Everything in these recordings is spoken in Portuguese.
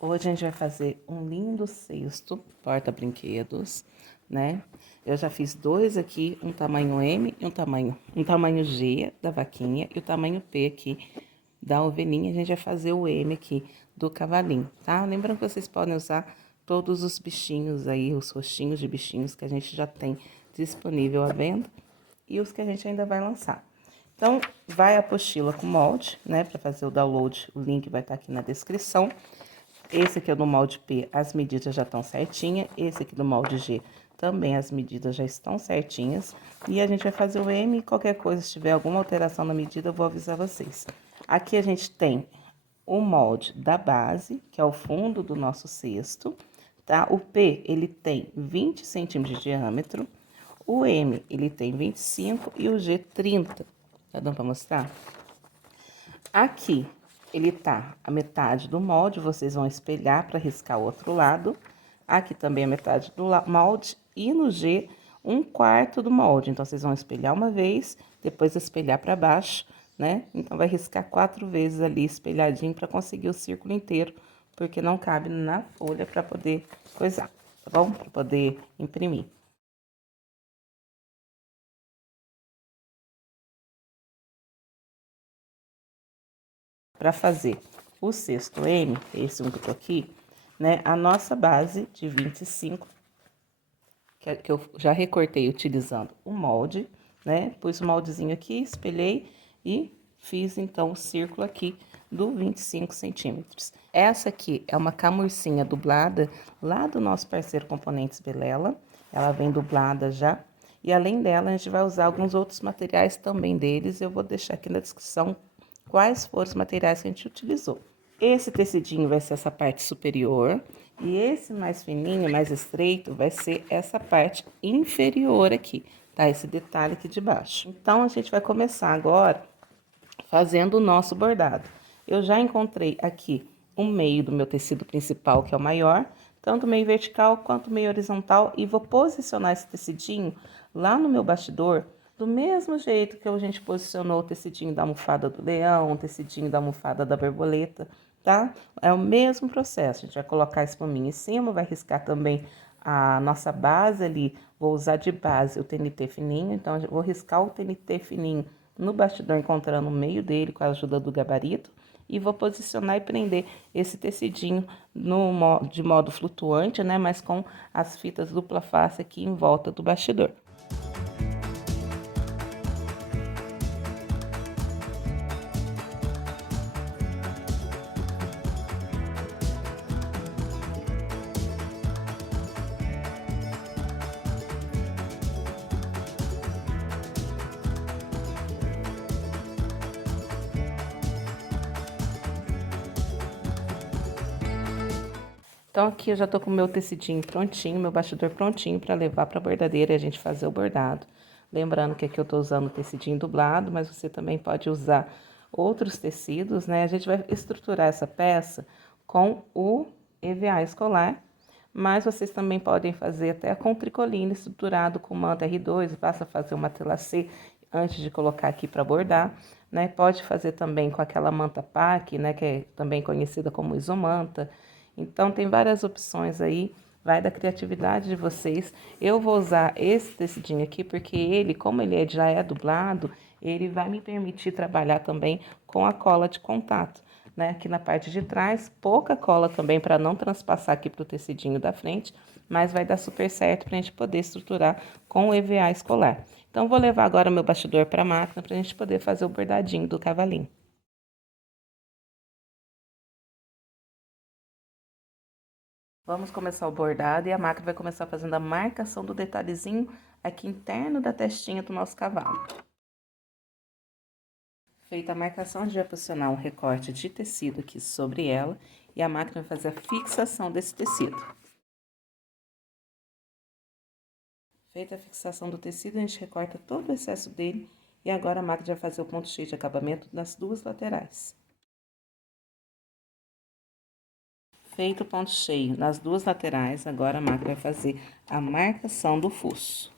Hoje a gente vai fazer um lindo cesto porta-brinquedos, né? Eu já fiz dois aqui, um tamanho M e um tamanho G da vaquinha e o tamanho P aqui da ovelhinha. A gente vai fazer o M aqui do cavalinho, tá? Lembrando que vocês podem usar todos os bichinhos aí, os rostinhos de bichinhos que a gente já tem disponível à venda e os que a gente ainda vai lançar. Então, vai a apostila com molde, né? Para fazer o download, o link vai estar aqui na descrição. Esse aqui é do molde P, as medidas já estão certinhas. Esse aqui do molde G, também as medidas já estão certinhas. E a gente vai fazer o M, qualquer coisa, se tiver alguma alteração na medida, eu vou avisar vocês. Aqui a gente tem o molde da base, que é o fundo do nosso cesto, tá? O P, ele tem 20 centímetros de diâmetro. O M, ele tem 25 e o G, 30. Tá dando pra mostrar? Aqui, ele tá a metade do molde, vocês vão espelhar para riscar o outro lado. Aqui também a metade do molde e no G, 1/4 do molde. Então, vocês vão espelhar uma vez, depois espelhar para baixo, né? Então, vai riscar 4 vezes ali espelhadinho para conseguir o círculo inteiro, porque não cabe na folha para poder coisar, tá bom? Para poder imprimir. Para fazer o cesto M, esse um que eu tô aqui, né? A nossa base de 25, que eu já recortei utilizando o molde, né? Pus o moldezinho aqui, espelhei e fiz então o círculo aqui do 25 centímetros. Essa aqui é uma camurcinha dublada lá do nosso parceiro Componentes Belela. Ela vem dublada já. E além dela, a gente vai usar alguns outros materiais também deles. Eu vou deixar aqui na descrição quais foram os materiais que a gente utilizou. Esse tecidinho vai ser essa parte superior e esse mais fininho, mais estreito, vai ser essa parte inferior aqui, tá? Esse detalhe aqui de baixo. Então, a gente vai começar agora fazendo o nosso bordado. Eu já encontrei aqui o meio do meu tecido principal, que é o maior, tanto meio vertical quanto meio horizontal, e vou posicionar esse tecidinho lá no meu bastidor, do mesmo jeito que a gente posicionou o tecidinho da almofada do leão, o tecidinho da almofada da borboleta, tá? É o mesmo processo, a gente vai colocar a espuminha em cima, vai riscar também a nossa base ali, vou usar de base o TNT fininho, então eu vou riscar o TNT fininho no bastidor, encontrando o meio dele com a ajuda do gabarito, e vou posicionar e prender esse tecidinho de modo flutuante, né, mas com as fitas dupla face aqui em volta do bastidor. Então, aqui eu já tô com o meu tecidinho prontinho, meu bastidor prontinho para levar para a bordadeira e a gente fazer o bordado. Lembrando que aqui eu tô usando o tecidinho dublado, mas você também pode usar outros tecidos, né? A gente vai estruturar essa peça com o EVA escolar, mas vocês também podem fazer até com tricoline estruturado com manta R2, basta fazer uma telacê antes de colocar aqui para bordar, né? Pode fazer também com aquela manta pack, né, que é também conhecida como isomanta. Então, tem várias opções aí, vai da criatividade de vocês. Eu vou usar esse tecidinho aqui, porque ele, como ele já é dublado, ele vai me permitir trabalhar também com a cola de contato, né? Aqui na parte de trás, pouca cola também, para não transpassar aqui pro tecidinho da frente, mas vai dar super certo pra gente poder estruturar com o EVA escolar. Então, vou levar agora meu bastidor para a máquina, pra gente poder fazer o bordadinho do cavalinho. Vamos começar o bordado e a máquina vai começar fazendo a marcação do detalhezinho aqui interno da testinha do nosso cavalo. Feita a marcação, a gente vai posicionar um recorte de tecido aqui sobre ela e a máquina vai fazer a fixação desse tecido. Feita a fixação do tecido, a gente recorta todo o excesso dele e agora a máquina vai fazer o ponto cheio de acabamento nas duas laterais. Feito o ponto cheio nas duas laterais, agora a máquina vai fazer a marcação do fuço.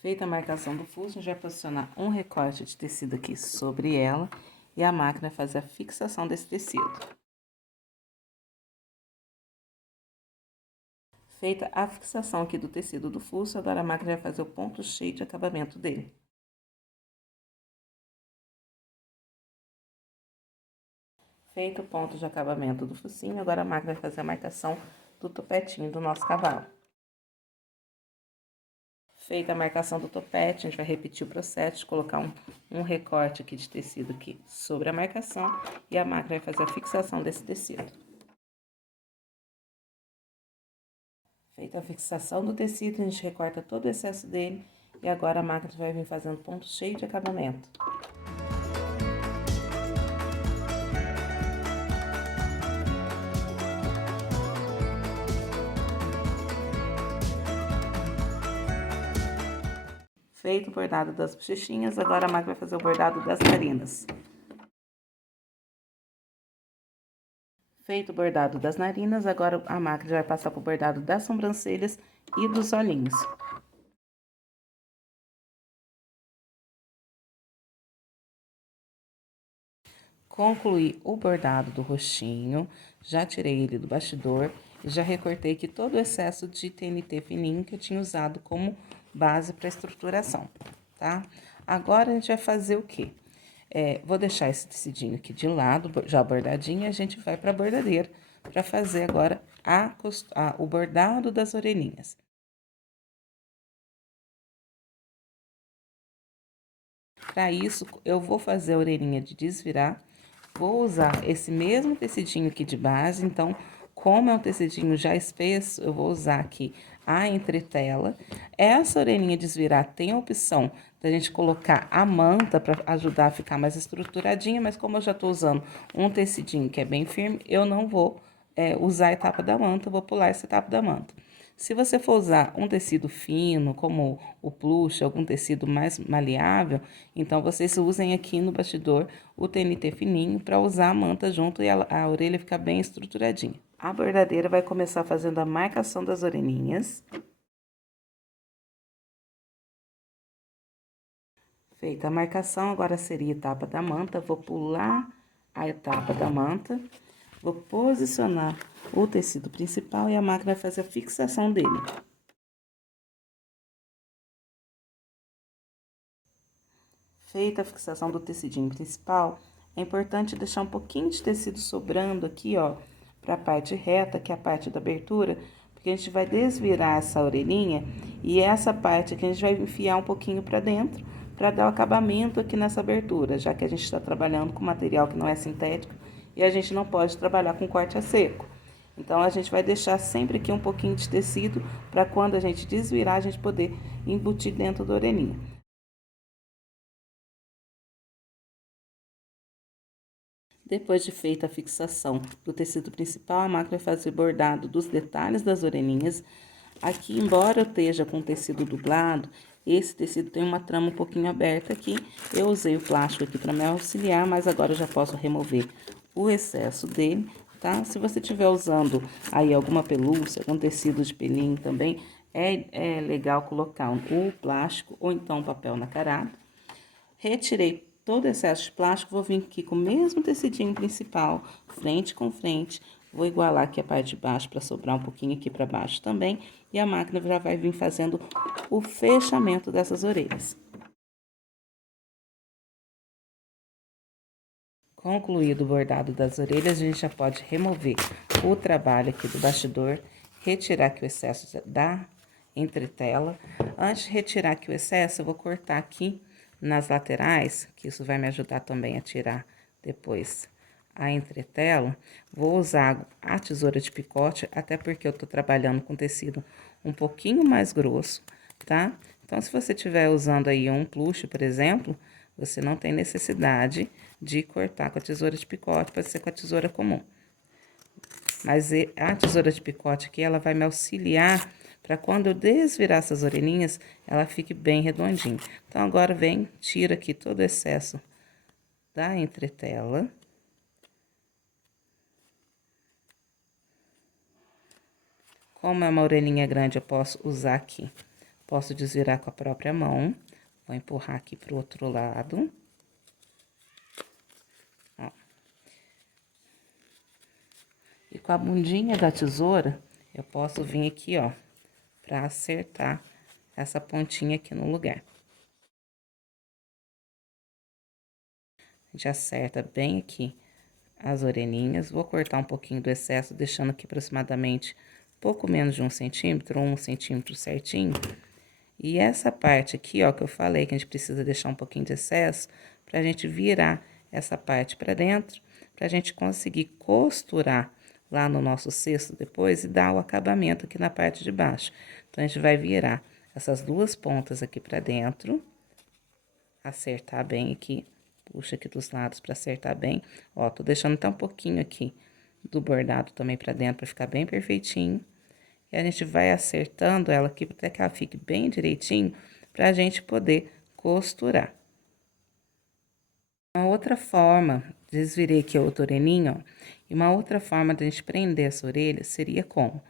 Feita a marcação do fuso, a gente vai posicionar um recorte de tecido aqui sobre ela e a máquina vai fazer a fixação desse tecido. Feita a fixação aqui do tecido do fuço, agora a máquina vai fazer o ponto cheio de acabamento dele. Feito o ponto de acabamento do focinho, agora a máquina vai fazer a marcação do topetinho do nosso cavalo. Feita a marcação do topete, a gente vai repetir o processo de colocar um recorte aqui de tecido aqui sobre a marcação e a máquina vai fazer a fixação desse tecido. Feita a fixação do tecido, a gente recorta todo o excesso dele e agora a máquina vai vir fazendo ponto cheio de acabamento. Feito o bordado das bochechinhas, agora a máquina vai fazer o bordado das narinas. Feito o bordado das narinas, agora a máquina vai passar para o bordado das sobrancelhas e dos olhinhos. Concluí o bordado do rostinho, já tirei ele do bastidor e já recortei aqui todo o excesso de TNT fininho que eu tinha usado como base para estruturação, tá? Agora a gente vai fazer o quê? Vou deixar esse tecidinho aqui de lado, já bordadinho, e a gente vai para a bordadeira para fazer agora o bordado das orelhinhas. Para isso, eu vou fazer a orelhinha de desvirar. Vou usar esse mesmo tecidinho aqui de base, então, como é um tecidinho já espesso, eu vou usar aqui a entretela. Essa orelhinha desvirar tem a opção da gente colocar a manta para ajudar a ficar mais estruturadinha, mas como eu já tô usando um tecidinho que é bem firme, eu não vou usar a etapa da manta, eu vou pular essa etapa da manta. Se você for usar um tecido fino, como o plush, algum tecido mais maleável, então vocês usem aqui no bastidor o TNT fininho para usar a manta junto e a orelha ficar bem estruturadinha. A bordadeira vai começar fazendo a marcação das orelhinhas. Feita a marcação, agora seria a etapa da manta. Vou pular a etapa da manta, vou posicionar o tecido principal e a máquina vai fazer a fixação dele. Feita a fixação do tecidinho principal, é importante deixar um pouquinho de tecido sobrando aqui, ó, para a parte reta, que é a parte da abertura, porque a gente vai desvirar essa orelhinha e essa parte aqui a gente vai enfiar um pouquinho para dentro, para dar o acabamento aqui nessa abertura, já que a gente está trabalhando com material que não é sintético e a gente não pode trabalhar com corte a seco. Então, a gente vai deixar sempre aqui um pouquinho de tecido para quando a gente desvirar, a gente poder embutir dentro da orelhinha. Depois de feita a fixação do tecido principal, a máquina vai fazer bordado dos detalhes das orelhinhas. Aqui, embora eu esteja com tecido dublado, esse tecido tem uma trama um pouquinho aberta aqui. Eu usei o plástico aqui para me auxiliar, mas agora eu já posso remover o excesso dele, tá? Se você estiver usando aí alguma pelúcia, algum tecido de pelinho também, é legal colocar o plástico ou então o papel nacarado. Retirei todo o excesso de plástico, vou vir aqui com o mesmo tecidinho principal, frente com frente. Vou igualar aqui a parte de baixo para sobrar um pouquinho aqui para baixo também. E a máquina já vai vir fazendo o fechamento dessas orelhas. Concluído o bordado das orelhas, a gente já pode remover o trabalho aqui do bastidor, retirar aqui o excesso da entretela. Antes de retirar aqui o excesso, eu vou cortar aqui nas laterais, que isso vai me ajudar também a tirar depois a entretela. Vou usar a tesoura de picote, até porque eu tô trabalhando com tecido um pouquinho mais grosso, tá? Então, se você estiver usando aí um plush, por exemplo, você não tem necessidade de cortar com a tesoura de picote, pode ser com a tesoura comum. Mas a tesoura de picote aqui, ela vai me auxiliar para quando eu desvirar essas orelhinhas, ela fique bem redondinha. Então, agora vem, tira aqui todo o excesso da entretela. Como é uma orelhinha grande, eu posso usar aqui. Posso desvirar com a própria mão. Vou empurrar aqui pro outro lado. Ó. E com a bundinha da tesoura, eu posso vir aqui, ó, pra acertar essa pontinha aqui no lugar. A gente acerta bem aqui as orelhinhas. Vou cortar um pouquinho do excesso, deixando aqui aproximadamente pouco menos de 1 centímetro, ou 1 centímetro certinho. E essa parte aqui, ó, que eu falei que a gente precisa deixar um pouquinho de excesso, pra gente virar essa parte pra dentro, pra gente conseguir costurar lá no nosso cesto depois e dar o acabamento aqui na parte de baixo. Então, a gente vai virar essas duas pontas aqui pra dentro, acertar bem aqui, puxa aqui dos lados pra acertar bem. Ó, tô deixando até um pouquinho aqui do bordado também pra dentro, pra ficar bem perfeitinho. E a gente vai acertando ela aqui até que ela fique bem direitinho, pra gente poder costurar. Uma outra forma, desvirei aqui a outra orelhinha, ó, e uma outra forma de a gente prender essa orelha seria como?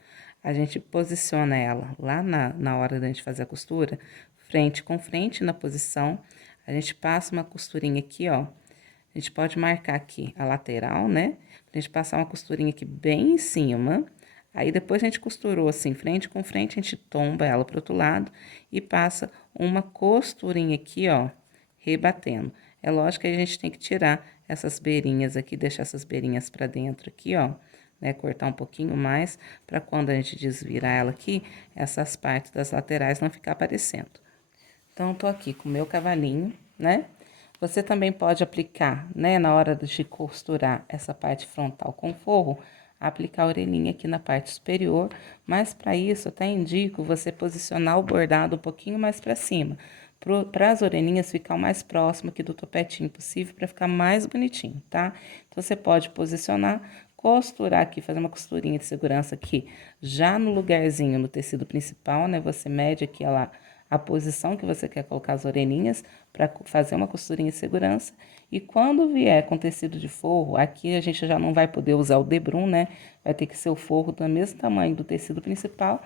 A gente posiciona ela lá na hora da gente fazer a costura, frente com frente na posição, a gente passa uma costurinha aqui, ó, a gente pode marcar aqui a lateral, né? A gente passar uma costurinha aqui bem em cima, aí depois a gente costurou assim, frente com frente, a gente tomba ela pro outro lado e passa uma costurinha aqui, ó, rebatendo. É lógico que a gente tem que tirar essas beirinhas aqui, deixar essas beirinhas pra dentro aqui, ó, né? Cortar um pouquinho mais, pra quando a gente desvirar ela aqui, essas partes das laterais não ficar aparecendo. Então, tô aqui com o meu cavalinho, né? Você também pode aplicar, né, na hora de costurar essa parte frontal com forro, aplicar a orelhinha aqui na parte superior, mas para isso, eu até indico você posicionar o bordado um pouquinho mais para cima, para as orelhinhas ficar o mais próximo aqui do topetinho possível, para ficar mais bonitinho, tá? Então, você pode posicionar, costurar aqui, fazer uma costurinha de segurança aqui, já no lugarzinho, no tecido principal, né? Você mede aqui a posição que você quer colocar as orelhinhas para fazer uma costurinha de segurança. E quando vier com tecido de forro, aqui a gente já não vai poder usar o debrum, né? Vai ter que ser o forro do mesmo tamanho do tecido principal.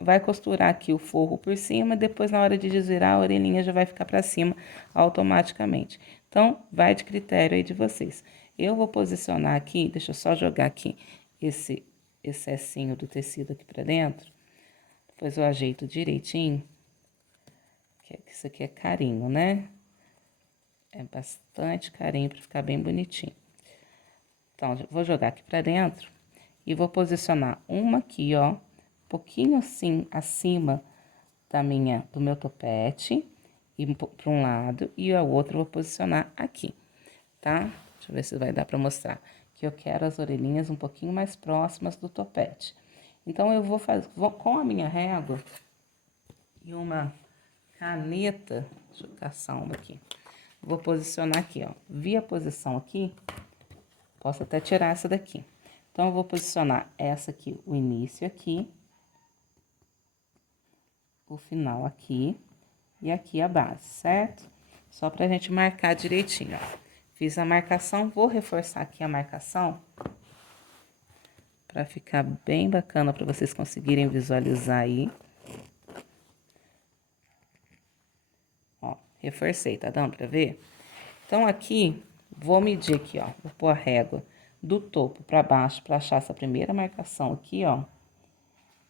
Vai costurar aqui o forro por cima, depois na hora de desvirar a orelhinha já vai ficar para cima automaticamente. Então, vai de critério aí de vocês. Eu vou posicionar aqui, deixa eu só jogar aqui esse excessinho do tecido aqui para dentro. Depois eu ajeito direitinho. Isso aqui é carinho, né? É bastante carinho para ficar bem bonitinho. Então, vou jogar aqui pra dentro e vou posicionar uma aqui, ó, um pouquinho assim, acima do meu topete, e para um lado, e a outra eu vou posicionar aqui, tá? Deixa eu ver se vai dar pra mostrar. Que eu quero as orelhinhas um pouquinho mais próximas do topete. Então, eu vou fazer, com a minha régua e uma caneta, deixa eu caçar uma aqui. Vou posicionar aqui, ó. Vi a posição aqui, posso até tirar essa daqui. Então, eu vou posicionar essa aqui, o início aqui, o final aqui e aqui a base, certo? Só pra gente marcar direitinho, ó. Fiz a marcação, vou reforçar aqui a marcação pra ficar bem bacana pra vocês conseguirem visualizar aí. Ó, reforcei, tá dando pra ver? Então, aqui, vou medir aqui, ó, vou pôr a régua do topo pra baixo pra achar essa primeira marcação aqui, ó.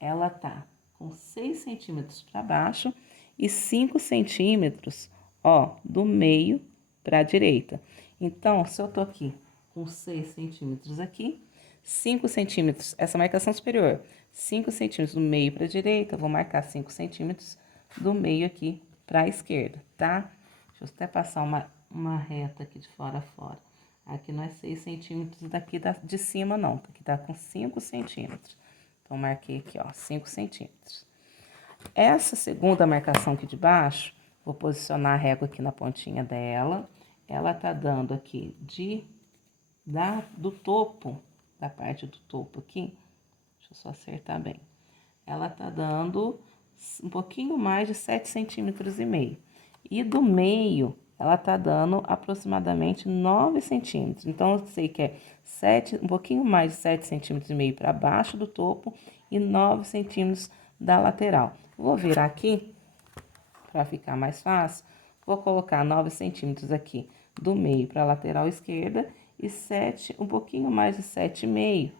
Ela tá com 6 centímetros pra baixo e 5 centímetros, ó, do meio pra direita. Então, se eu tô aqui com 6 centímetros aqui, 5 centímetros, essa marcação superior, 5 centímetros do meio pra direita, eu vou marcar 5 centímetros do meio aqui pra esquerda, tá? Deixa eu até passar uma reta aqui de fora a fora. Aqui não é 6 centímetros daqui de cima, não. Aqui tá com 5 centímetros. Então, marquei aqui, ó, 5 centímetros. Essa segunda marcação aqui de baixo, vou posicionar a régua aqui na pontinha dela. Ela tá dando aqui do topo, da parte do topo aqui. Deixa eu só acertar bem. Ela tá dando um pouquinho mais de 7,5 centímetros. E do meio, ela tá dando aproximadamente 9 centímetros. Então, eu sei que é um pouquinho mais de 7,5 centímetros para baixo do topo e 9 centímetros da lateral. Vou virar aqui, para ficar mais fácil. Vou colocar 9 centímetros aqui do meio para a lateral esquerda e um pouquinho mais de 7,5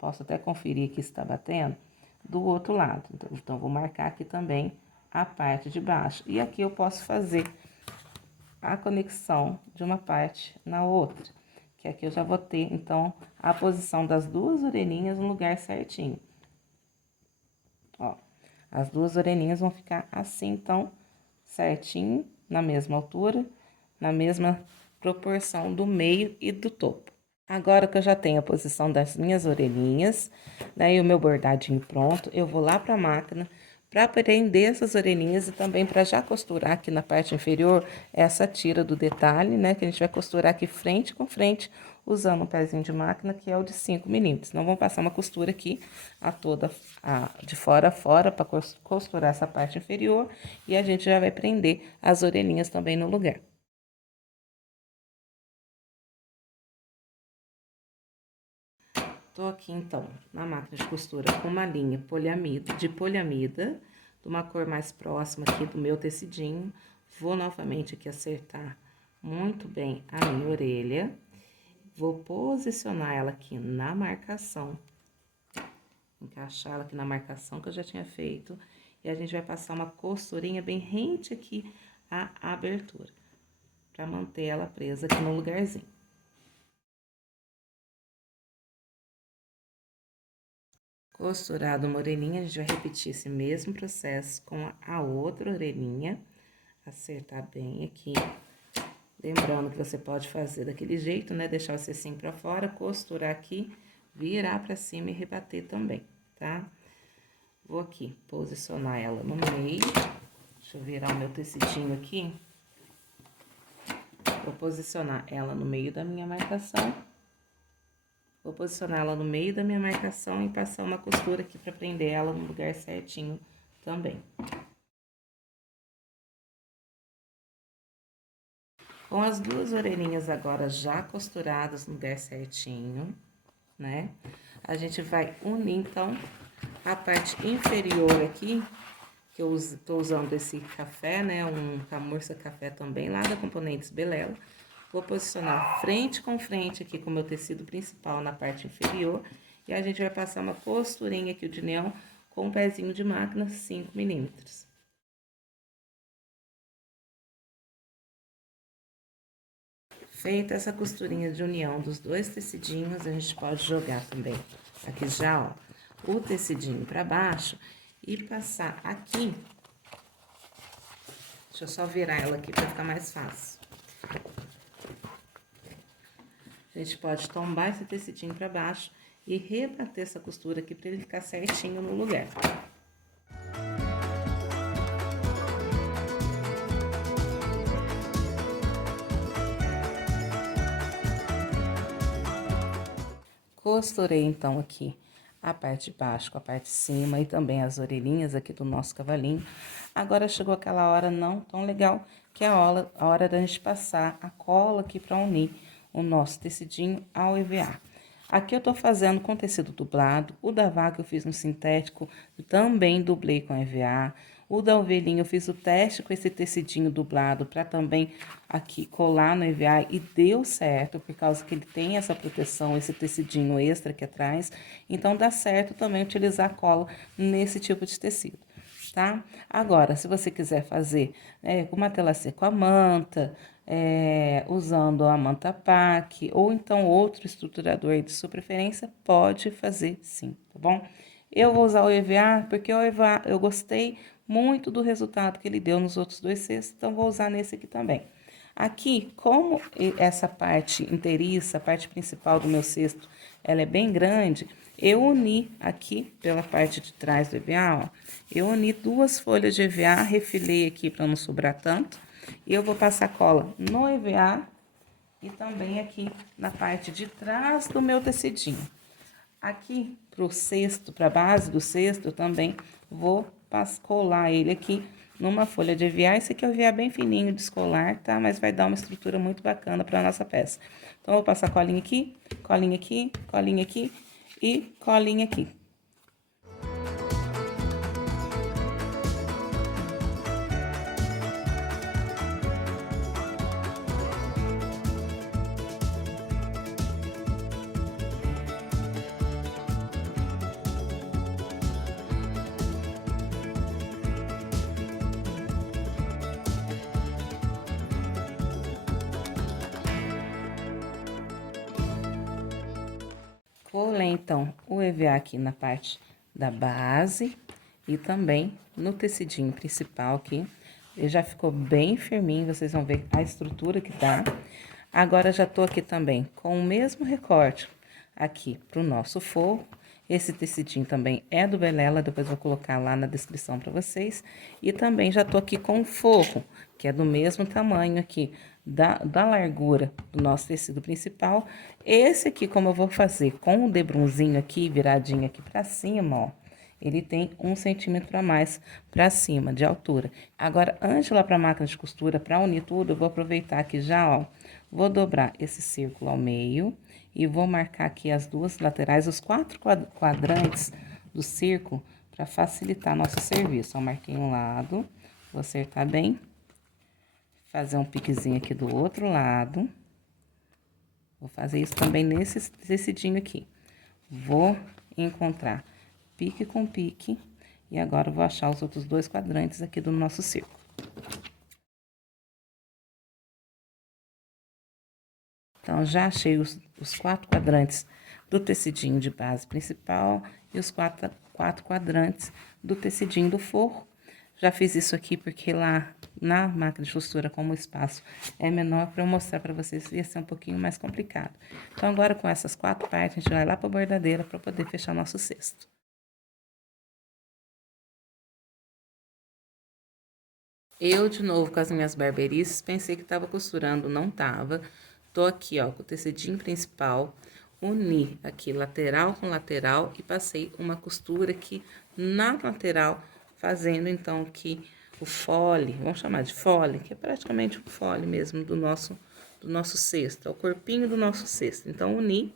Posso até conferir aqui se tá batendo do outro lado. Então, vou marcar aqui também a parte de baixo. E aqui eu posso fazer a conexão de uma parte na outra. Que aqui eu já vou ter, então, a posição das duas orelhinhas no lugar certinho. Ó, as duas orelhinhas vão ficar assim, então, certinho, na mesma altura, na mesma proporção do meio e do topo. Agora que eu já tenho a posição das minhas orelhinhas, né, e o meu bordadinho pronto, eu vou lá para a máquina para prender essas orelhinhas e também para já costurar aqui na parte inferior essa tira do detalhe, né, que a gente vai costurar aqui frente com frente, usando um pezinho de máquina que é o de 5 milímetros. Então, vamos passar uma costura aqui de fora a fora para costurar essa parte inferior e a gente já vai prender as orelhinhas também no lugar. Tô aqui, então, na máquina de costura com uma linha de poliamida, de uma cor mais próxima aqui do meu tecidinho. Vou novamente aqui acertar muito bem a minha orelha. Vou posicionar ela aqui na marcação. Encaixar ela aqui na marcação que eu já tinha feito. E a gente vai passar uma costurinha bem rente aqui à abertura, pra manter ela presa aqui no lugarzinho. Costurado uma orelhinha, a gente vai repetir esse mesmo processo com a outra orelhinha. Acertar bem aqui. Lembrando que você pode fazer daquele jeito, né? Deixar o cecinho pra fora, costurar aqui, virar pra cima e rebater também, tá? Vou aqui posicionar ela no meio. Deixa eu virar o meu tecidinho aqui. Vou posicionar ela no meio da minha marcação. Vou posicionar ela no meio da minha marcação e passar uma costura aqui pra prender ela no lugar certinho também. Com as duas orelhinhas agora já costuradas no lugar certinho, né? A gente vai unir, então, a parte inferior aqui, que eu tô usando esse café, né? Um camurça café também, lá da Componentes Belela. Vou posicionar frente com frente aqui com o meu tecido principal na parte inferior. E a gente vai passar uma costurinha aqui de união com um pezinho de máquina 5 milímetros. Feita essa costurinha de união dos dois tecidinhos, a gente pode jogar também aqui já, ó, o tecidinho pra baixo e passar aqui. Deixa eu só virar ela aqui pra ficar mais fácil. A gente pode tombar esse tecidinho pra baixo e rebater essa costura aqui pra ele ficar certinho no lugar. Costurei, então, aqui a parte de baixo com a parte de cima e também as orelhinhas aqui do nosso cavalinho. Agora, chegou aquela hora não tão legal, que é a hora da gente passar a cola aqui pra unir o nosso tecidinho ao EVA. Aqui eu tô fazendo com tecido dublado, o da vaca eu fiz no sintético, também dublei com EVA. O da ovelhinha eu fiz o teste com esse tecidinho dublado para também aqui colar no EVA e deu certo, por causa que ele tem essa proteção, esse tecidinho extra aqui atrás. Então, dá certo também utilizar cola nesse tipo de tecido, tá? Agora, se você quiser fazer com uma tela seca com a manta, usando a manta PAC ou então outro estruturador aí de sua preferência, pode fazer sim, tá bom? Eu vou usar o EVA porque o EVA eu gostei muito do resultado que ele deu nos outros dois cestos, então vou usar nesse aqui também. Aqui, como essa parte inteiriça, a parte principal do meu cesto, ela é bem grande, eu uni aqui pela parte de trás do EVA, ó, eu uni 2 folhas de EVA, refilei aqui para não sobrar tanto, e eu vou passar cola no EVA e também aqui na parte de trás do meu tecidinho. Aqui pro cesto, pra base do cesto, eu também vou colar ele aqui numa folha de EVA. Esse aqui é o EVA bem fininho, descolar, tá? Mas vai dar uma estrutura muito bacana pra nossa peça. Então, eu vou passar colinha aqui, colinha aqui, colinha aqui e colinha aqui. Vou ler, então, o EVA aqui na parte da base e também no tecidinho principal aqui. Ele já ficou bem firminho, vocês vão ver a estrutura que tá. Agora, já tô aqui também com o mesmo recorte aqui pro nosso forro. Esse tecidinho também é do Belela, depois vou colocar lá na descrição para vocês. E também já tô aqui com o forro, que é do mesmo tamanho aqui, da largura do nosso tecido principal. Esse aqui, como eu vou fazer com o debrunzinho aqui, viradinho aqui pra cima, ó, ele tem 1 centímetro a mais pra cima de altura. Agora, antes de ir lá pra máquina de costura, pra unir tudo, eu vou aproveitar aqui já, ó, vou dobrar esse círculo ao meio e vou marcar aqui as duas laterais, os 4 quadrantes do círculo, para facilitar nosso serviço. Ó, marquei um lado, vou acertar bem, fazer um piquezinho aqui do outro lado. Vou fazer isso também nesse tecidinho aqui. Vou encontrar pique com pique e agora vou achar os outros 2 quadrantes aqui do nosso círculo. Então, já achei os 4 quadrantes do tecidinho de base principal e os 4 quadrantes do tecidinho do forro. Já fiz isso aqui porque lá na máquina de costura, como o espaço é menor, para eu mostrar para vocês, ia ser um pouquinho mais complicado. Então, agora com essas 4 partes, a gente vai lá para a bordadeira para poder fechar nosso cesto. Eu, de novo, com as minhas barberices, pensei que tava costurando, não tava. Tô aqui, ó, com o tecidinho principal, uni aqui lateral com lateral e passei uma costura aqui na lateral, fazendo, então, que o fole, vamos chamar de fole, que é praticamente um fole mesmo do nosso cesto, é o corpinho do nosso cesto. Então, uni.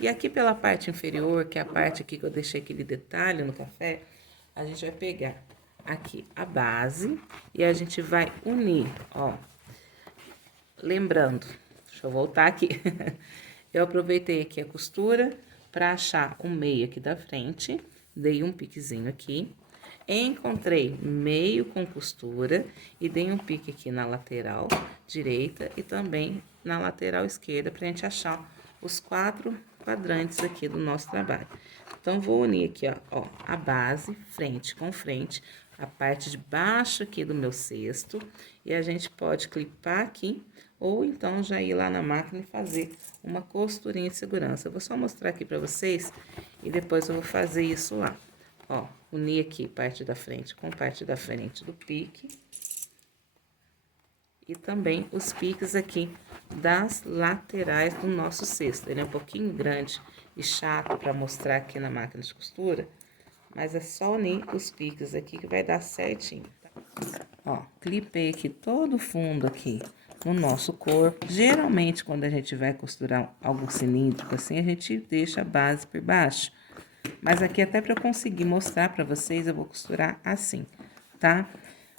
E aqui pela parte inferior, que é a parte aqui que eu deixei aquele detalhe no café, a gente vai pegar aqui a base e a gente vai unir, ó. Lembrando, deixa eu voltar aqui. Eu aproveitei aqui a costura para achar o meio aqui da frente, dei um piquezinho aqui, encontrei meio com costura e dei um pique aqui na lateral direita e também na lateral esquerda pra gente achar os 4 quadrantes aqui do nosso trabalho. Então, vou unir aqui, ó, a base, frente com frente, a parte de baixo aqui do meu cesto, e a gente pode clipar aqui, ou então já ir lá na máquina e fazer uma costurinha de segurança. Eu vou só mostrar aqui pra vocês, e depois eu vou fazer isso lá. Ó, unir aqui parte da frente com parte da frente do pique. E também os piques aqui das laterais do nosso cesto. Ele é um pouquinho grande e chato para mostrar aqui na máquina de costura, mas é só unir os piques aqui que vai dar certinho, tá? Ó, clipei aqui todo o fundo aqui no nosso corpo. Geralmente, quando a gente vai costurar algo cilíndrico assim, a gente deixa a base por baixo. Mas aqui, até para eu conseguir mostrar para vocês, eu vou costurar assim, tá?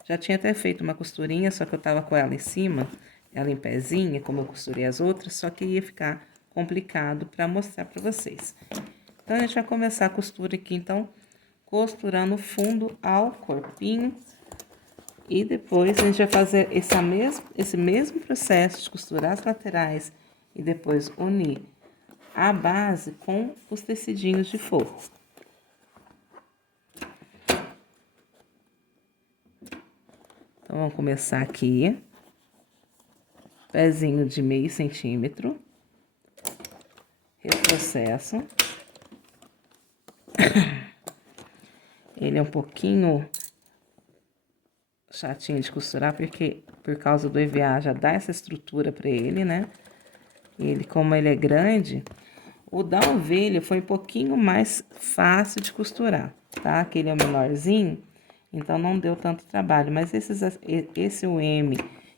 Já tinha até feito uma costurinha, só que eu tava com ela em cima, ela em pezinha, como eu costurei as outras, só que ia ficar complicado para mostrar para vocês. Então, a gente vai começar a costura aqui, então, costurando o fundo ao corpinho. E depois, a gente vai fazer esse mesmo processo de costurar as laterais e depois unir a base com os tecidinhos de forro. Então, vamos começar aqui, pezinho de meio centímetro, retrocesso. Ele é um pouquinho chatinho de costurar, porque por causa do EVA já dá essa estrutura pra ele, né? Ele, como ele é grande, o da ovelha foi um pouquinho mais fácil de costurar, tá? Que ele é o menorzinho, então não deu tanto trabalho. Mas esse o M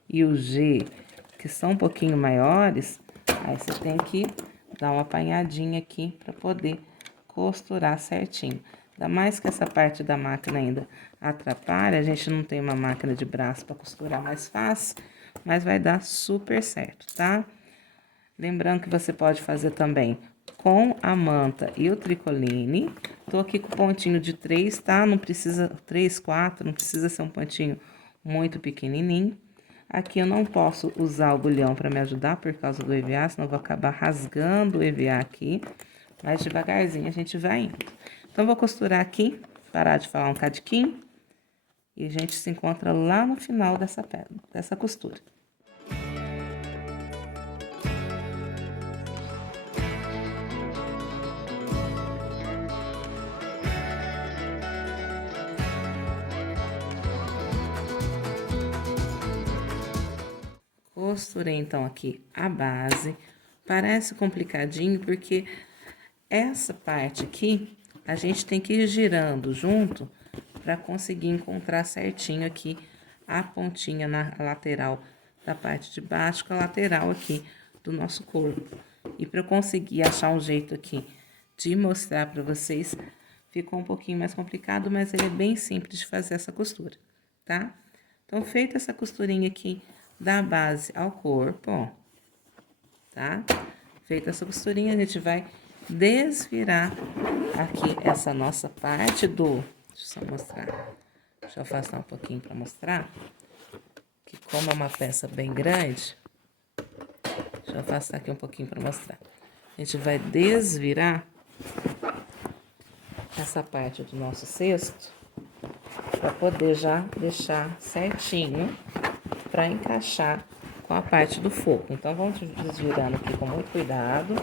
e o G, que são um pouquinho maiores, aí você tem que dar uma apanhadinha aqui para poder costurar certinho. Ainda mais que essa parte da máquina ainda atrapalha, a gente não tem uma máquina de braço para costurar mais fácil, mas vai dar super certo, tá? Lembrando que você pode fazer também com a manta e o tricoline. Tô aqui com pontinho de 3, tá? Não precisa, 3, 4, não precisa ser um pontinho muito pequenininho. Aqui eu não posso usar o agulhão para me ajudar por causa do EVA, senão eu vou acabar rasgando o EVA aqui. Mas devagarzinho a gente vai indo. Então, vou costurar aqui, parar de falar um cadiquinho. E a gente se encontra lá no final dessa costura. Costurei então aqui a base. Parece complicadinho porque essa parte aqui a gente tem que ir girando junto para conseguir encontrar certinho aqui a pontinha na lateral da parte de baixo com a lateral aqui do nosso corpo. E para eu conseguir achar um jeito aqui de mostrar para vocês, ficou um pouquinho mais complicado, mas ele é bem simples de fazer essa costura, tá? Então, feita essa costurinha aqui da base ao corpo, ó, tá? Feita essa costurinha, a gente vai desvirar aqui essa nossa parte do... Deixa eu só mostrar. Deixa eu afastar um pouquinho para mostrar. Que como é uma peça bem grande... Deixa eu afastar aqui um pouquinho para mostrar. A gente vai desvirar essa parte do nosso cesto para poder já deixar certinho para encaixar com a parte do forro. Então, vamos desvirando aqui com muito cuidado,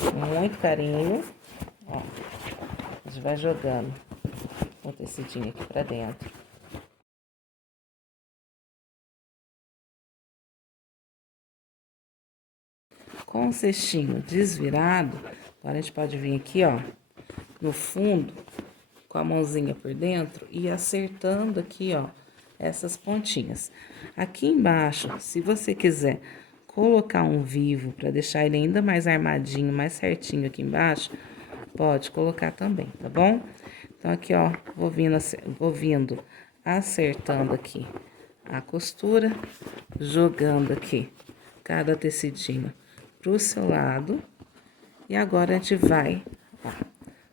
com muito carinho, ó. A gente vai jogando o tecidinho aqui pra dentro. Com o cestinho desvirado, agora a gente pode vir aqui, ó, no fundo, com a mãozinha por dentro e acertando aqui, ó, essas pontinhas. Aqui embaixo, se você quiser colocar um vivo para deixar ele ainda mais armadinho, mais certinho aqui embaixo, pode colocar também, tá bom? Então, aqui, ó, vou vindo acertando aqui a costura, jogando aqui cada tecidinho pro seu lado. E agora, a gente vai, ó,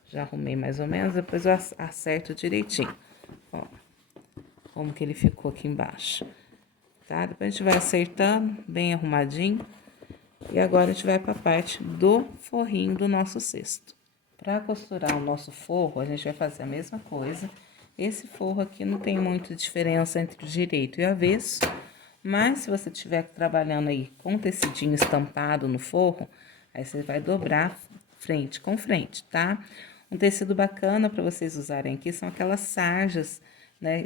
já arrumei mais ou menos, depois eu acerto direitinho, ó, como que ele ficou aqui embaixo, tá? Depois a gente vai acertando, bem arrumadinho. E agora, a gente vai pra parte do forrinho do nosso cesto. Para costurar o nosso forro, a gente vai fazer a mesma coisa. Esse forro aqui não tem muita diferença entre o direito e o avesso, mas se você estiver trabalhando aí com tecidinho estampado no forro, aí você vai dobrar frente com frente, tá? Um tecido bacana para vocês usarem aqui são aquelas sarjas, né,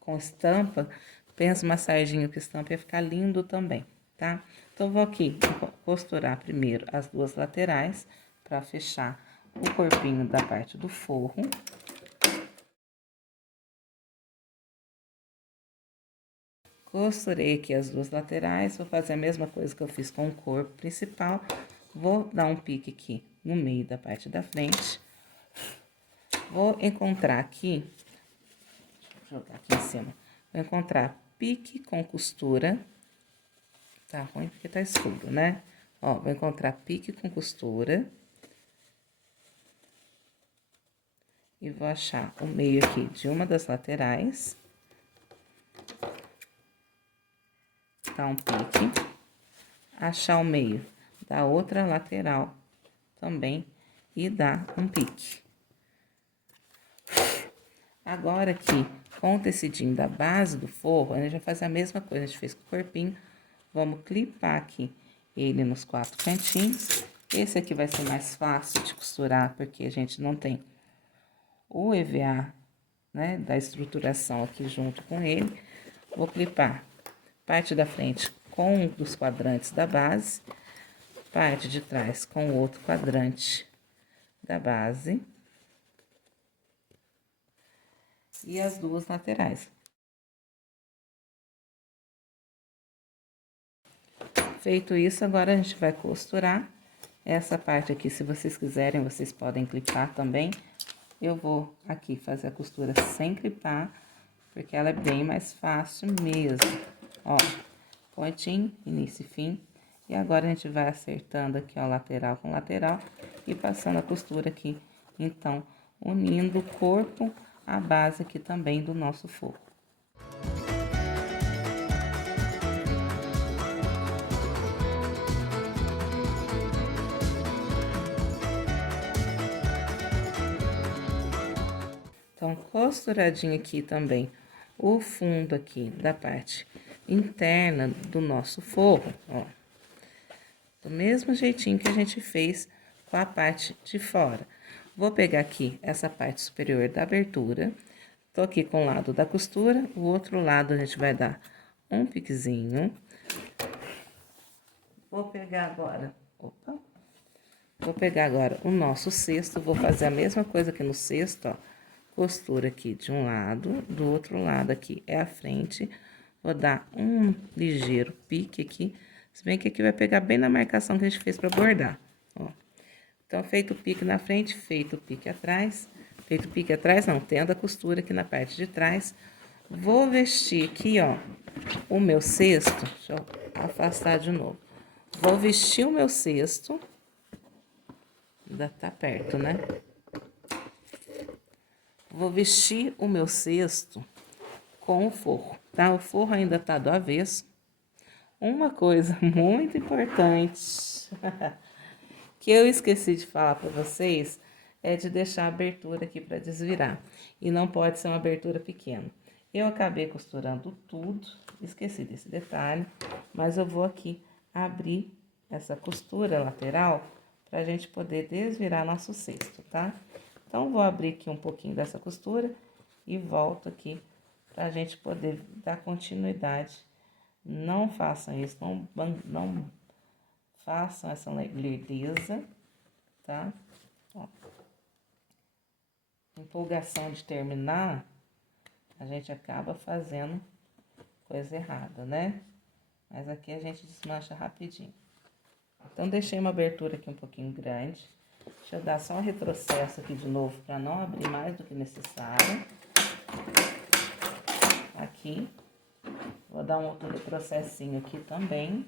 com estampa. Pensa uma sarjinha com estampa, ia ficar lindo também, tá? Então, vou aqui costurar primeiro as duas laterais, para fechar o corpinho da parte do forro. Costurei aqui as duas laterais, vou fazer a mesma coisa que eu fiz com o corpo principal. Vou dar um pique aqui no meio da parte da frente. Vou encontrar aqui, vou jogar aqui em cima, vou encontrar pique com costura. Tá ruim porque tá escuro, né? Ó, vou encontrar pique com costura. E vou achar o meio aqui de uma das laterais. Dar um pique. Achar o meio da outra lateral também e dar um pique. Agora aqui, com o tecidinho da base do forro, a gente vai fazer a mesma coisa, a gente fez com o corpinho. Vamos clipar aqui ele nos 4 cantinhos. Esse aqui vai ser mais fácil de costurar, porque a gente não tem o EVA, né, da estruturação aqui junto com ele. Vou clipar parte da frente com um dos quadrantes da base, parte de trás com o outro quadrante da base e as duas laterais. Feito isso, agora a gente vai costurar essa parte aqui. Se vocês quiserem, vocês podem clipar também. Eu vou aqui fazer a costura sem clipar, porque ela é bem mais fácil mesmo. Ó, pontinho, início e fim. E agora a gente vai acertando aqui, ó, lateral com lateral e passando a costura aqui. Então, unindo o corpo à base aqui também do nosso forro. Então, costuradinho aqui também o fundo aqui da parte interna do nosso forro, ó. Do mesmo jeitinho que a gente fez com a parte de fora. Vou pegar aqui essa parte superior da abertura, tô aqui com o lado da costura, o outro lado a gente vai dar um piquezinho. Vou pegar agora, vou pegar agora o nosso cesto, vou fazer a mesma coisa que no cesto, ó. Costura aqui de um lado, do outro lado aqui é a frente. Vou dar um ligeiro pique aqui, se bem que aqui vai pegar bem na marcação que a gente fez pra bordar, ó. Então, feito o pique na frente, feito o pique atrás. Feito o pique atrás, não, tendo a costura aqui na parte de trás. Vou vestir aqui, ó, o meu cesto. Deixa eu afastar de novo. Vou vestir o meu cesto. Ainda tá perto, né? Vou vestir o meu cesto com o forro, tá? O forro ainda tá do avesso. Uma coisa muito importante que eu esqueci de falar para vocês é de deixar a abertura aqui para desvirar. E não pode ser uma abertura pequena. Eu acabei costurando tudo, esqueci desse detalhe, mas eu vou aqui abrir essa costura lateral pra gente poder desvirar nosso cesto, tá? Então, vou abrir aqui um pouquinho dessa costura e volto aqui pra gente poder dar continuidade. Não façam isso, não façam essa lerdeza, tá? Ó. Empolgação de terminar, a gente acaba fazendo coisa errada, né? Mas aqui a gente desmancha rapidinho. Então, deixei uma abertura aqui um pouquinho grande. Deixa eu dar só um retrocesso aqui de novo para não abrir mais do que necessário. Aqui. Vou dar um outro retrocessinho aqui também.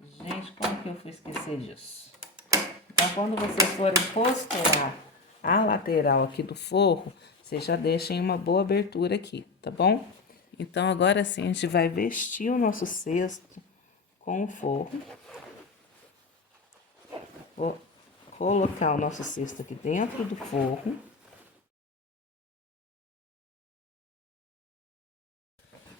Gente, como que eu fui esquecer disso? Então, quando vocês forem costurar a lateral aqui do forro, vocês já deixem uma boa abertura aqui, tá bom? Então, agora sim, a gente vai vestir o nosso cesto com o forro. Vou colocar o nosso cesto aqui dentro do forro.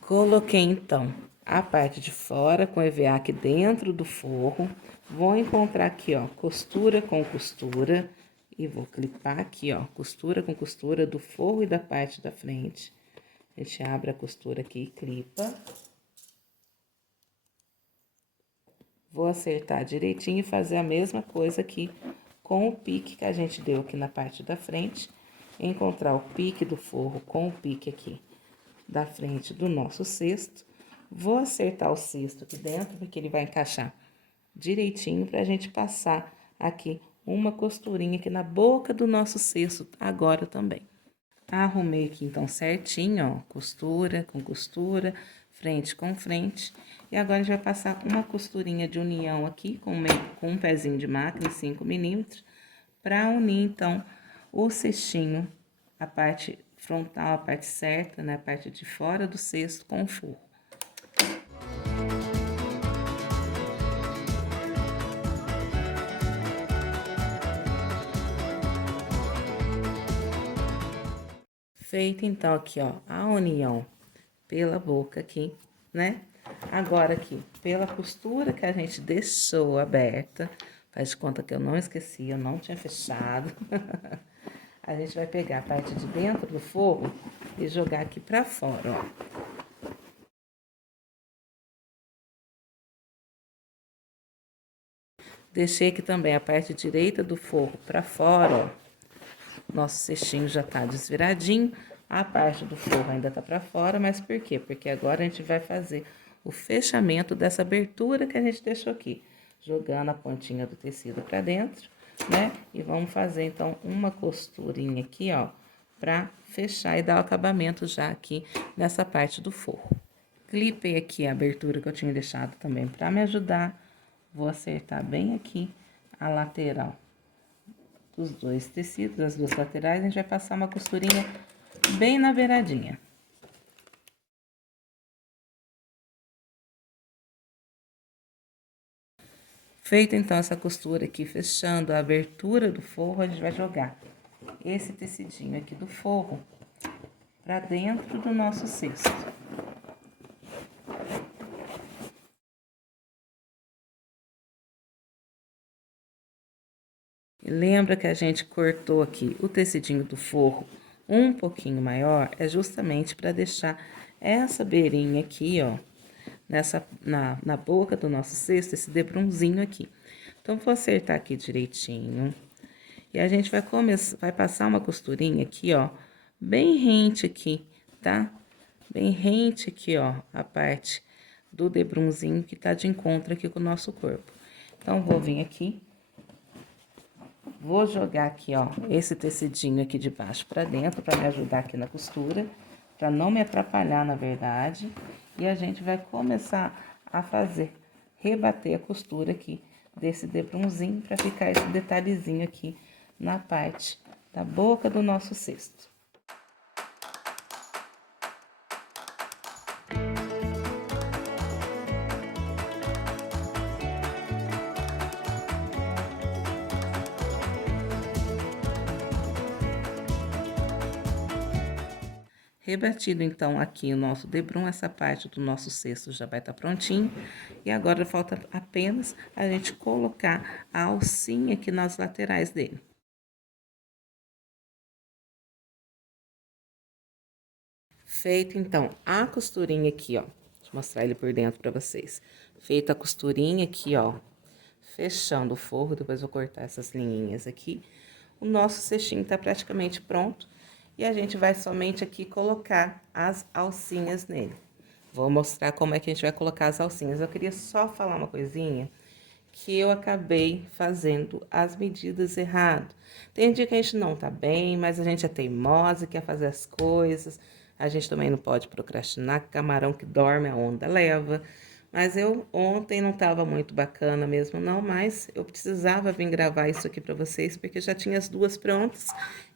Coloquei, então, a parte de fora com EVA aqui dentro do forro. Vou encontrar aqui, ó, costura com costura. E vou clipar aqui, ó, costura com costura do forro e da parte da frente. A gente abre a costura aqui e clipa. Vou acertar direitinho e fazer a mesma coisa aqui com o pique que a gente deu aqui na parte da frente. Encontrar o pique do forro com o pique aqui da frente do nosso cesto. Vou acertar o cesto aqui dentro, porque ele vai encaixar direitinho pra gente passar aqui uma costurinha aqui na boca do nosso cesto agora também. Arrumei aqui então certinho, ó, costura com costura, frente com frente. E agora a gente vai passar uma costurinha de união aqui com um pezinho de máquina, 5 milímetros, pra unir então o cestinho, a parte frontal, a parte certa, né, a parte de fora do cesto com o forro. Feito então aqui, ó, a união pela boca aqui, né? Agora aqui, pela costura que a gente deixou aberta, faz de conta que eu não esqueci, eu não tinha fechado. A gente vai pegar a parte de dentro do forro e jogar aqui pra fora, ó. Deixei aqui também a parte direita do forro pra fora, ó. Nosso cestinho já tá desviradinho, a parte do forro ainda tá pra fora, mas por quê? Porque agora a gente vai fazer o fechamento dessa abertura que a gente deixou aqui, jogando a pontinha do tecido pra dentro, né? E vamos fazer, então, uma costurinha aqui, ó, pra fechar e dar o acabamento já aqui nessa parte do forro. Clipei aqui a abertura que eu tinha deixado também pra me ajudar. Vou acertar bem aqui a lateral dos dois tecidos, das duas laterais, a gente vai passar uma costurinha bem na beiradinha. Feita então essa costura aqui, fechando a abertura do forro, a gente vai jogar esse tecidinho aqui do forro para dentro do nosso cesto. E lembra que a gente cortou aqui o tecidinho do forro um pouquinho maior, é justamente para deixar essa beirinha aqui, ó, na boca do nosso cesto, esse debrunzinho aqui. Então, vou acertar aqui direitinho. E a gente vai passar uma costurinha aqui, ó, bem rente aqui, tá? Bem rente aqui, ó, a parte do debrunzinho que tá de encontro aqui com o nosso corpo. Então, vou vir aqui, vou jogar aqui, ó, esse tecidinho aqui de baixo pra dentro, pra me ajudar aqui na costura, pra não me atrapalhar, na verdade. E a gente vai começar a rebater a costura aqui desse debrunzinho pra ficar esse detalhezinho aqui na parte da boca do nosso cesto. Rebatido, então, aqui o nosso debrum, essa parte do nosso cesto já vai estar prontinho. E agora falta apenas a gente colocar a alcinha aqui nas laterais dele. Feito, então, a costurinha aqui, ó. Deixa eu mostrar ele por dentro pra vocês. Feita a costurinha aqui, ó. Fechando o forro, depois vou cortar essas linhinhas aqui. O nosso cestinho tá praticamente pronto. E a gente vai somente aqui colocar as alcinhas nele. Vou mostrar como é que a gente vai colocar as alcinhas. Eu queria só falar uma coisinha, que eu acabei fazendo as medidas errado. Tem dia que a gente não tá bem, mas a gente é teimosa, quer fazer as coisas. A gente também não pode procrastinar, camarão que dorme a onda leva. Mas eu ontem não tava muito bacana mesmo não, mas eu precisava vir gravar isso aqui para vocês, porque já tinha as duas prontas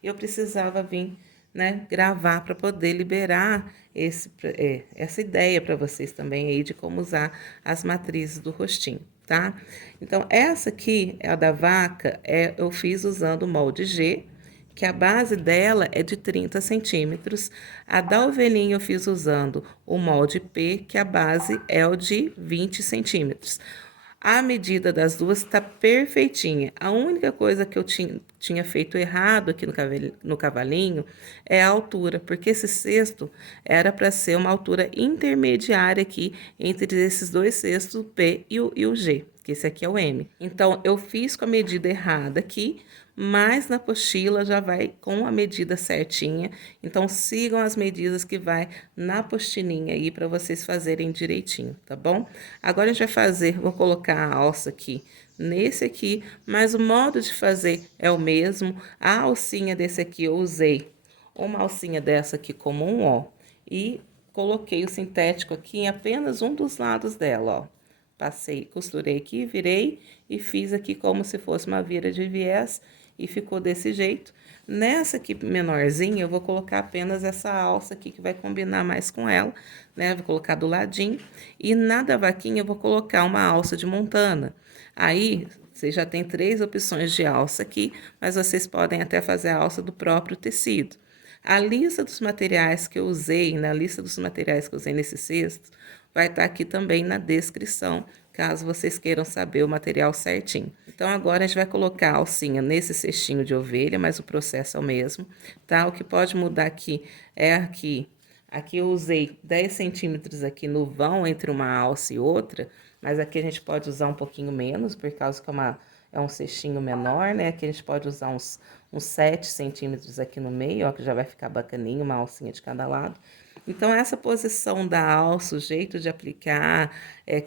e eu precisava vir, né, gravar para poder liberar essa ideia para vocês também aí de como usar as matrizes do rostinho, tá? Então, essa aqui, é a da vaca, eu fiz usando o molde G, que a base dela é de 30 centímetros. A da ovelhinha eu fiz usando o molde P, que a base é o de 20 centímetros. A medida das duas está perfeitinha. A única coisa que eu tinha feito errado aqui no cavalinho é a altura, porque esse cesto era para ser uma altura intermediária aqui entre esses dois cestos, o P e o G, que esse aqui é o M. Então, eu fiz com a medida errada aqui, mas na apostila já vai com a medida certinha. Então, sigam as medidas que vai na apostilinha aí para vocês fazerem direitinho, tá bom? Agora a gente vai fazer, vou colocar a alça aqui nesse aqui, mas o modo de fazer é o mesmo. A alcinha desse aqui eu usei uma alcinha dessa aqui como um ó, e coloquei o sintético aqui em apenas um dos lados dela, ó. Passei, costurei aqui, virei e fiz aqui como se fosse uma vira de viés e ficou desse jeito. Nessa aqui menorzinha, eu vou colocar apenas essa alça aqui que vai combinar mais com ela, né? Vou colocar do ladinho. E na da vaquinha, eu vou colocar uma alça de montana. Aí, você já tem 3 opções de alça aqui, mas vocês podem até fazer a alça do próprio tecido. A lista dos materiais que eu usei, na lista dos materiais que eu usei nesse cesto, vai estar aqui também na descrição, caso vocês queiram saber o material certinho. Então, agora a gente vai colocar a alcinha nesse cestinho de ovelha, mas o processo é o mesmo, tá? O que pode mudar aqui é aqui. Aqui eu usei 10 centímetros aqui no vão entre uma alça e outra, mas aqui a gente pode usar um pouquinho menos, por causa que é um cestinho menor, né? Aqui a gente pode usar uns 7 centímetros aqui no meio, ó, que já vai ficar bacaninho, uma alcinha de cada lado. Então, essa posição da alça, o jeito de aplicar,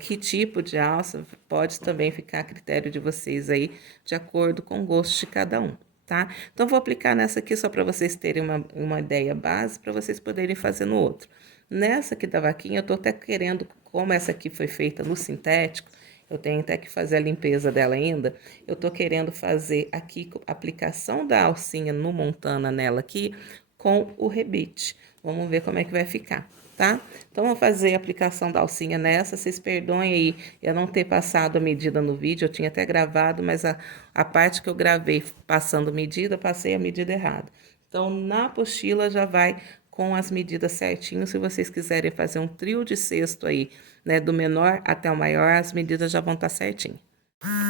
que tipo de alça, pode também ficar a critério de vocês aí, de acordo com o gosto de cada um, tá? Então, vou aplicar nessa aqui só para vocês terem uma ideia base, para vocês poderem fazer no outro. Nessa aqui da vaquinha, eu tô até querendo, como essa aqui foi feita no sintético, eu tenho até que fazer a limpeza dela ainda. Eu tô querendo fazer aqui a aplicação da alcinha no montana nela aqui com o rebite. Vamos ver como é que vai ficar, tá? Então, vamos fazer a aplicação da alcinha nessa. Vocês perdoem aí eu não ter passado a medida no vídeo, eu tinha até gravado, mas a parte que eu gravei passando medida, passei a medida errada. Então, na apostila já vai com as medidas certinho. Se vocês quiserem fazer um trio de cesto aí, né, do menor até o maior, as medidas já vão estar certinho.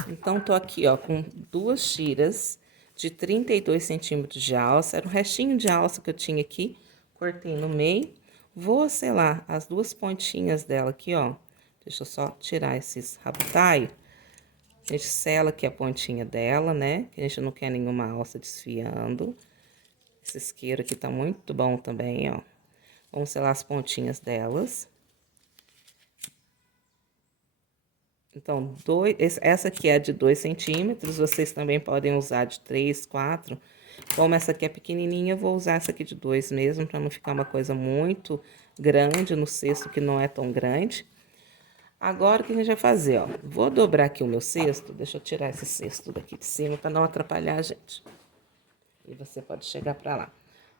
Então, tô aqui, ó, com 2 tiras de 32 centímetros de alça. Era um restinho de alça que eu tinha aqui, cortei no meio. Vou selar as 2 pontinhas dela aqui, ó. Deixa eu só tirar esses rabutaios. A gente sela aqui a pontinha dela, né? Que a gente não quer nenhuma alça desfiando. Esse isqueiro aqui tá muito bom também, ó. Vamos selar as pontinhas delas. Então, essa aqui é de 2 centímetros, vocês também podem usar de 3, 4. Como essa aqui é pequenininha, eu vou usar essa aqui de 2 mesmo, para não ficar uma coisa muito grande no cesto que não é tão grande. Agora, o que a gente vai fazer, ó? Vou dobrar aqui o meu cesto, deixa eu tirar esse cesto daqui de cima, para não atrapalhar a gente. E você pode chegar para lá.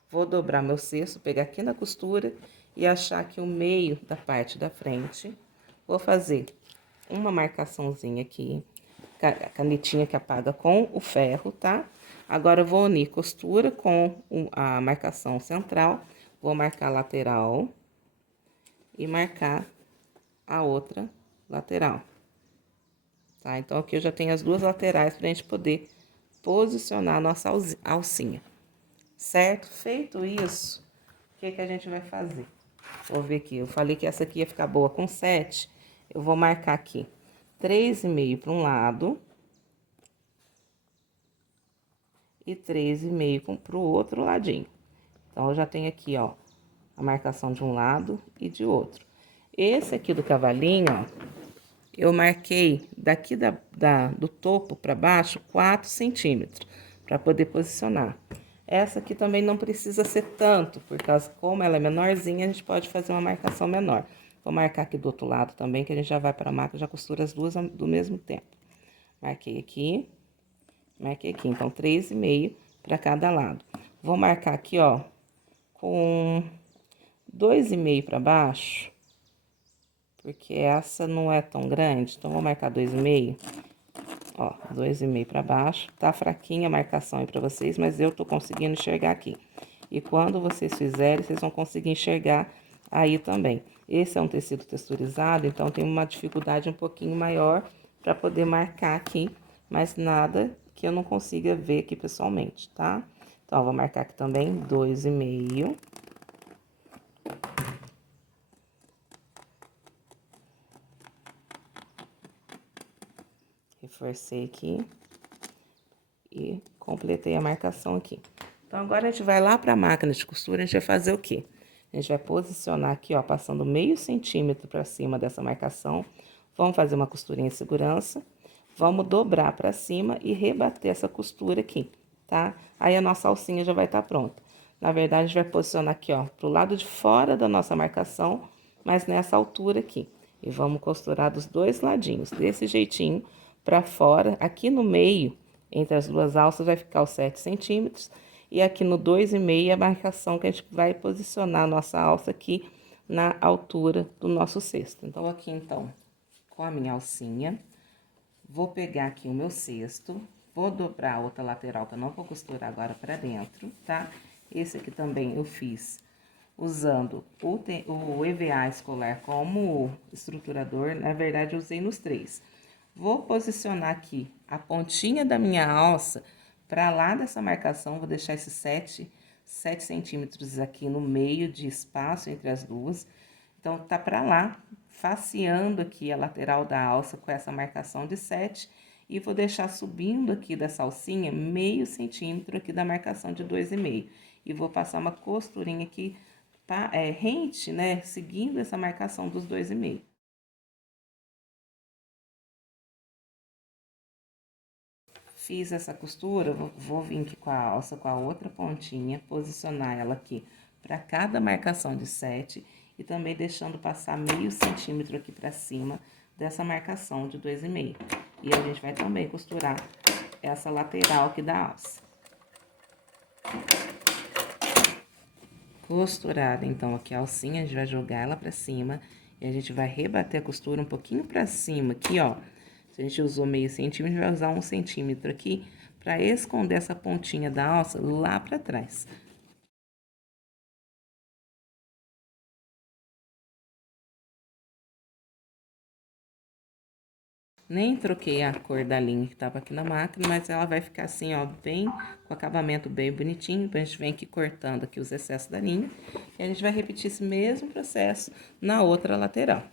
Vou dobrar meu cesto, pegar aqui na costura e achar aqui o meio da parte da frente. Vou fazer uma marcaçãozinha aqui, canetinha que apaga com o ferro, tá? Agora, eu vou unir costura com a marcação central, vou marcar a lateral e marcar a outra lateral, tá? Então, aqui eu já tenho as 2 laterais pra gente poder posicionar a nossa alcinha, certo? Feito isso, o que que a gente vai fazer? Vou ver aqui, eu falei que essa aqui ia ficar boa com 7, eu vou marcar aqui 3,5 para um lado e 3,5 para o outro ladinho. Então, eu já tenho aqui, ó, a marcação de um lado e de outro. Esse aqui do cavalinho, ó, eu marquei daqui do topo para baixo 4 centímetros, para poder posicionar. Essa aqui também não precisa ser tanto, por causa, como ela é menorzinha, a gente pode fazer uma marcação menor. Vou marcar aqui do outro lado também, que a gente já vai para a máquina, já costura as duas do mesmo tempo. Marquei aqui, então 3,5 para cada lado. Vou marcar aqui, ó, com 2,5 para baixo, porque essa não é tão grande, então vou marcar 2,5. Ó, 2,5 para baixo. Tá fraquinha a marcação aí pra vocês, mas eu tô conseguindo enxergar aqui. E quando vocês fizerem, vocês vão conseguir enxergar aí também. Esse é um tecido texturizado, então tem uma dificuldade um pouquinho maior para poder marcar aqui, mas nada que eu não consiga ver aqui pessoalmente, tá? Então, eu vou marcar aqui também 2,5. Reforcei aqui e completei a marcação aqui. Então, agora a gente vai lá para a máquina de costura, a gente vai fazer o quê? A gente vai posicionar aqui, ó, passando meio centímetro para cima dessa marcação. Vamos fazer uma costurinha de segurança. Vamos dobrar para cima e rebater essa costura aqui, tá? Aí a nossa alcinha já vai estar pronta. Na verdade, a gente vai posicionar aqui, ó, pro lado de fora da nossa marcação, mas nessa altura aqui. E vamos costurar dos 2 ladinhos, desse jeitinho, para fora. Aqui no meio, entre as 2 alças, vai ficar os 7 centímetros. E aqui no 2,5 a marcação que a gente vai posicionar a nossa alça aqui na altura do nosso cesto. Então, aqui, então, com a minha alcinha, vou pegar aqui o meu cesto, vou dobrar a outra lateral, que eu não vou costurar agora pra dentro, tá? Esse aqui também eu fiz usando o EVA escolar como estruturador, na verdade, eu usei nos 3. Vou posicionar aqui a pontinha da minha alça para lá dessa marcação, vou deixar esses 7 centímetros aqui no meio de espaço entre as duas. Então, tá para lá, faceando aqui a lateral da alça com essa marcação de 7. E vou deixar subindo aqui dessa alcinha meio centímetro aqui da marcação de 2,5. E vou passar uma costurinha aqui, rente, né, seguindo essa marcação dos 2,5. Fiz essa costura, vou vir aqui com a alça, com a outra pontinha, posicionar ela aqui para cada marcação de 7 e também deixando passar meio centímetro aqui para cima dessa marcação de 2,5. E a gente vai também costurar essa lateral aqui da alça. costurada, então, aqui a alcinha, a gente vai jogar ela pra cima e a gente vai rebater a costura um pouquinho pra cima aqui, ó. Se a gente usou meio centímetro, a gente vai usar 1 centímetro aqui pra esconder essa pontinha da alça lá pra trás. Nem troquei a cor da linha que tava aqui na máquina, mas ela vai ficar assim, ó, bem, com acabamento bem bonitinho. Então, a gente vem aqui cortando aqui os excessos da linha. E a gente vai repetir esse mesmo processo na outra lateral.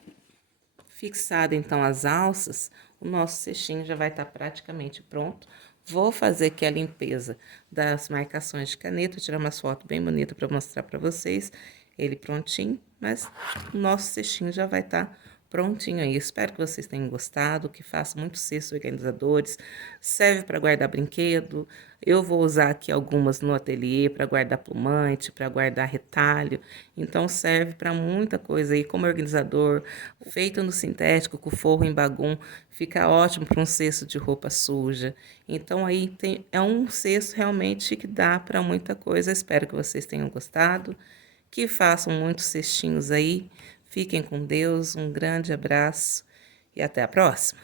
Fixado, então, as alças, o nosso cestinho já vai estar praticamente pronto. Vou fazer aqui a limpeza das marcações de caneta, tirar umas fotos bem bonitas para mostrar para vocês ele prontinho, mas o nosso cestinho já vai estar prontinho aí. Espero que vocês tenham gostado, que faça muitos cestos organizadores. Serve para guardar brinquedo. Eu vou usar aqui algumas no ateliê para guardar plumante, para guardar retalho. Então serve para muita coisa aí, como organizador, feito no sintético com forro em bagum, fica ótimo para um cesto de roupa suja. Então aí é um cesto realmente que dá para muita coisa. Espero que vocês tenham gostado, que façam muitos cestinhos aí. Fiquem com Deus, um grande abraço e até a próxima!